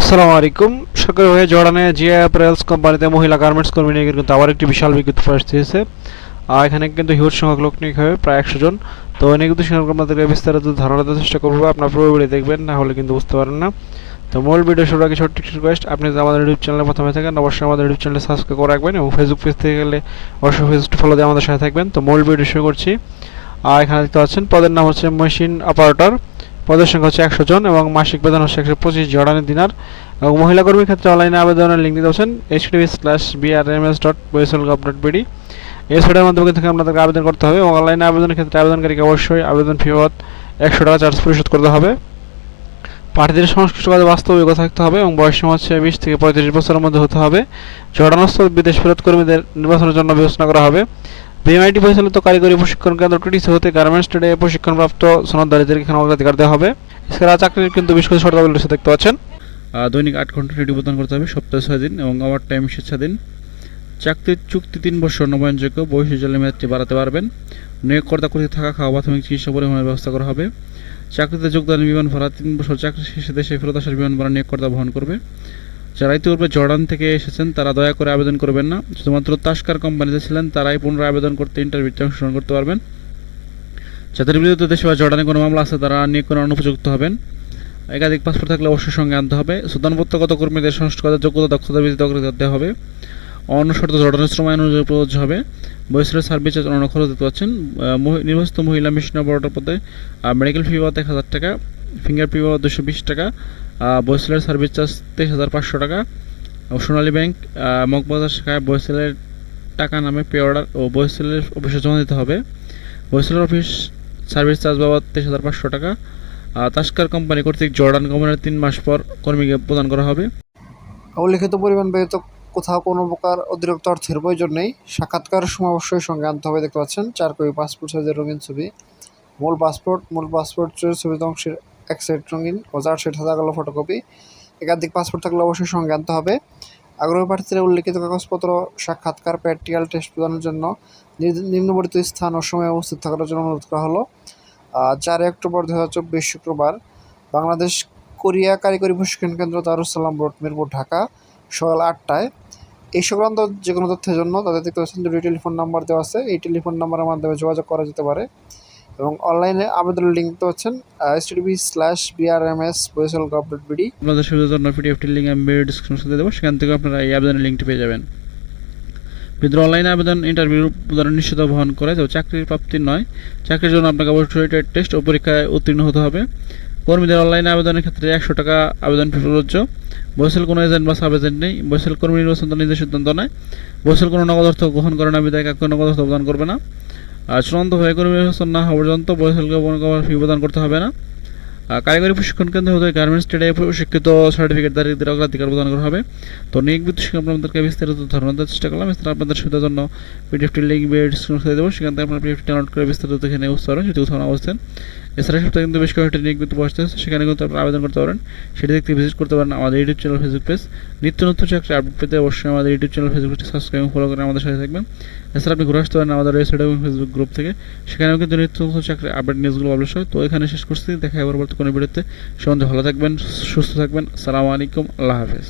আসসালামু আলাইকুম। সরকারি হয়ে জর্ডানে জিআই অ্যাপারেলস কোম্পানিতে মহিলা গার্মেন্টস কর্মী নিয়োগের কিন্তু আবার একটি বিশাল বিজ্ঞপ্তি প্রকাশিত হয়েছে। এখানে কিন্তু হিউজ সংখ্যক লোক নিয়োগ হবে, প্রায় 100 জন। তো এই নিয়োগটি সম্পর্কে আপনাদেরকে বিস্তারিত ধারণা দেওয়ার চেষ্টা করবো। আপনার পুরো ভিডিও দেখবেন, না হলে কিন্তু বুঝতে পারেন না। তো মূল ভিডিও শুরুর আগে ছোট্ট একটি রিকোয়েস্ট, আপনি যদি আমাদের ইউটিউব চ্যানেলে প্রথমে থাকেন অবশ্যই আমাদের ইউটিউব চ্যানেলে সাবস্ক্রাইব করে রাখবেন এবং ফেসবুক পেজ থেকে গেলে অবশ্যই ফেসবুক ফলো দিয়ে আমাদের সাথে থাকবেন। তো মূল ভিডিও শুরু করছি। এখানে দেখতে পাচ্ছেন পদের নাম হচ্ছে মেশিন অপারেটর। পদের সংখ্যা হচ্ছে 100 জন এবং মাসিক বেতন হচ্ছে 125 জর্ডানি দিনার। এবং মহিলা কর্মীর ক্ষেত্রে অনলাইনে আবেদনের লিঙ্ক দিতে পাচ্ছেন http:/brms.boisl.gov.bd। এই ওয়েবসাইটের মাধ্যমে থেকে আপনাদেরকে আবেদন করতে হবে এবং অনলাইনে আবেদনের ক্ষেত্রে আবেদনকারীকে অবশ্যই আবেদন ফি বাবদ 100 টাকা চার্জ পরিশোধ করতে হবে। প্রার্থীদের সংশ্লিষ্ট কাজে বাস্তব যোগ্যতা থাকতে হবে এবং বয়সসীমা হচ্ছে 20 থেকে 35 বছরের মধ্যে হতে হবে। জর্ডানস্থ বিদেশ ফেরত কর্মীদের নির্বাচনের জন্য বিবেচনা করা হবে। বিএমআইটি পরিচালিত কারিগরি প্রশিক্ষণ কেন্দ্র টিটিসি হতে গার্মেন্টস ট্রেডে প্রশিক্ষণপ্রাপ্ত সনদধারীদের এখানে অগ্রাধিকার দেওয়া হবে। এছাড়া চাকরির কিন্তু বেশ কিছু শর্তাবলী রয়েছে, দেখতে পাচ্ছেন। দৈনিক 8 ঘন্টা ডিউটি প্রদান করতে হবে, সপ্তাহে 6 দিন এবং ওভার টাইম স্বেচ্ছাধীন। চাকরির চুক্তি 3 বছর নবায়নযোগ্য, বয়সজলের মেয়াদটি বাড়াতে পারবেন। নিয়োগকর্তা কর্তৃক থাকা, খাওয়া, প্রাথমিক চিকিৎসা পরিবহনের ব্যবস্থা করা হবে। চাকরিতে যোগদানের বিমান ভাড়া 3 বছর চাকরি শেষে দেশে ফেরত আসার বিমান ভাড়া নিয়োগকর্তা বহন করবে। যারা ইতিপূর্বে জর্ডান থেকে এসেছেন তারা দয়া করে আবেদন করবেন না। শুধুমাত্র তাস্কার কোম্পানিতে ছিলেন তারাই পুনরায় আবেদন করতে ইন্টারভিউতে অংশগ্রহণ করতে পারবেন। যাদের বিরুদ্ধে দেশে বা জর্ডানে কোনো মামলা আছে তারা নিয়োগ করার অনুপযুক্ত হবেন। একাধিক পাসপোর্ট থাকলে অবশ্যই সঙ্গে আনতে হবে। সুদানপত্রগত কর্মীদের সংশ্লিষ্ট কাজের যোগ্যতা দক্ষতা ভিত্তিতে অগ্রাধিকার দেওয়া হবে। অন্য শর্ত জর্ডানের শ্রম আইন অনুযায়ী প্রযোজ্য হবে। বয়সের সার্ভিস চার্জ অন্য খরচ দিতে পারছেন। নির্বাচিত মহিলা মেশিন অপারেটর পদে মেডিকেল ফি বাবদ 1000 টাকা, ফিঙ্গার ফি বাবদ 220 টাকা, বয়সের সার্ভিস চার্জ 23,500 টাকা। সোনালী ব্যাংক মগবাজার শাখায় বয়সেলের টাকা নামে পে অর্ডার ও বয়সেলের অফিসে জমা দিতে হবে। বয়সেলের অফিস সার্ভিস চার্জ বাবদ 23,500 টাকা। তাস্কার কোম্পানি কর্তৃক জর্ডান গমনের 3 মাস পর কর্মীকে প্রদান করা হবে। উল্লিখিত পরিমাণ ব্যতীত কোথাও কোনো প্রকার অতিরিক্ত অর্থের প্রয়োজন নেই। সাক্ষাৎকারের সময় অবশ্যই সঙ্গে আনতে হবে, দেখতে পাচ্ছেন 4 কপি পাসপোর্ট সাইজের রঙিন ছবি, মূল পাসপোর্ট ছবির অংশের এক সেট রঙিন ও 4 সেট সাদা কালো ফটোকপি। একাধিক পাসপোর্ট থাকলে অবশ্যই সঙ্গে আনতে হবে। আগ্রহী প্রার্থীরা উল্লিখিত কাগজপত্র, সাক্ষাৎকার, প্র্যাকটিক্যাল টেস্ট প্রদানের জন্য নিম্নবর্ণিত স্থান ও সময়ে উপস্থিত থাকার জন্য অনুরোধ করা হলো। 4 অক্টোবর 2024 শুক্রবার, বাংলাদেশ কোরিয়া কারিগরি প্রশিক্ষণ কেন্দ্র, দারুস সালাম রোড, মিরপুর, ঢাকা, সকাল 8টায়। এই সংক্রান্ত যে কোনো তথ্যের জন্য তাদের দেখতে পাচ্ছেন 2টি টেলিফোন নাম্বার দেওয়া আছে। এই টেলিফোন নাম্বারের মাধ্যমে যোগাযোগ করা যেতে পারে এবং অনলাইনে আবেদনের লিঙ্ক দেখতে পাচ্ছেন http:/brms.boisl.gov.bd। আপনাদের সুবিধার জন্য পিডিএফটির লিঙ্ক আমি ভিডিও ডিসক্রিপশনে দেবো, সেখান থেকে আপনারা এই আবেদনের লিঙ্কটি পেয়ে যাবেন। কিন্তু অনলাইনে আবেদন ইন্টারভিউ প্রদানের নিশ্চয়তা বহন করে, তো চাকরির প্রাপ্তি নয়। চাকরির জন্য আপনাকে অবশ্যই টেস্ট ও পরীক্ষায় উত্তীর্ণ হতে হবে। কর্মীদের অনলাইনে আবেদনের ক্ষেত্রে 100 টাকা আবেদন ফি প্রযোজ্য। বয়সেল কোনো এজেন্ট বা সাব এজেন্ট নেই। বয়সেল কর্মী নির্বাচন তো নিজের সিদ্ধান্ত নয়। বয়সেল কোনো নগদ অর্থ গ্রহণ করে না, বিদায় কাউকে নগদ অর্থ প্রদান করবে না। আর চূড়ান্ত হয়ে কর্মী নির্বাচন না হওয়া পর্যন্ত বয়সেলকে কোনো ফি প্রদান করতে হবে না। কারিগরি প্রশিক্ষণ কেন্দ্র হতে গার্মেন্টস ট্রেডে প্রশিক্ষিত সার্টিফিকেটধারীদের অগ্রাধিকার প্রদান করা হবে। তো নিয়োগ বিদ্যুৎ আপনাদেরকে বিস্তারিত ধারণা দেওয়ার চেষ্টা করলাম। এছাড়া আপনাদের সুবিধার জন্য পিডিএফটির লিঙ্ক ভিডিও ডিসক্রিপশনে দেবো, সেখান থেকে আপনারা পিডিএফটি ডাউনলোড করে বিস্তারিত দেখে নিয়ে বুঝতে পারেন যদি কোথাও না বুঝতেন। এছাড়া সপ্তাহে কিন্তু বেশ কয়েকটি নিয়োগ বিজ্ঞপ্তি বসতে হচ্ছে, সেখানে কিন্তু আপনারা আবেদন করতে পারেন। সেটি দেখতে ভিজিট করতে পারেন আমাদের ইউটিউব চ্যানেল, ফেসবুক পেজ। নিত্য নতুন চাকরি আপডেট পেতে অবশ্যই আমাদের ইউটিউব চ্যানেল, ফেসবুক পেজটি সাবস্ক্রাইব এবং ফলো করে আমাদের সাথে থাকবেন। এছাড়া আপনি ঘুরে আসতে পারেন আমাদের ওয়েবসাইট এবং ফেসবুক গ্রুপ থেকে, সেখানেও কিন্তু নিত্য নতুন চাকরি আপডেট নিউজগুলো পাবলিশ হয়। তো এখানে শেষ করছি, দেখা পরবর্তী কোনো ভিডিওতে। সে ভালো থাকবেন, সুস্থ থাকবেন। আসসালামু আলাইকুম, আল্লাহ হাফেজ।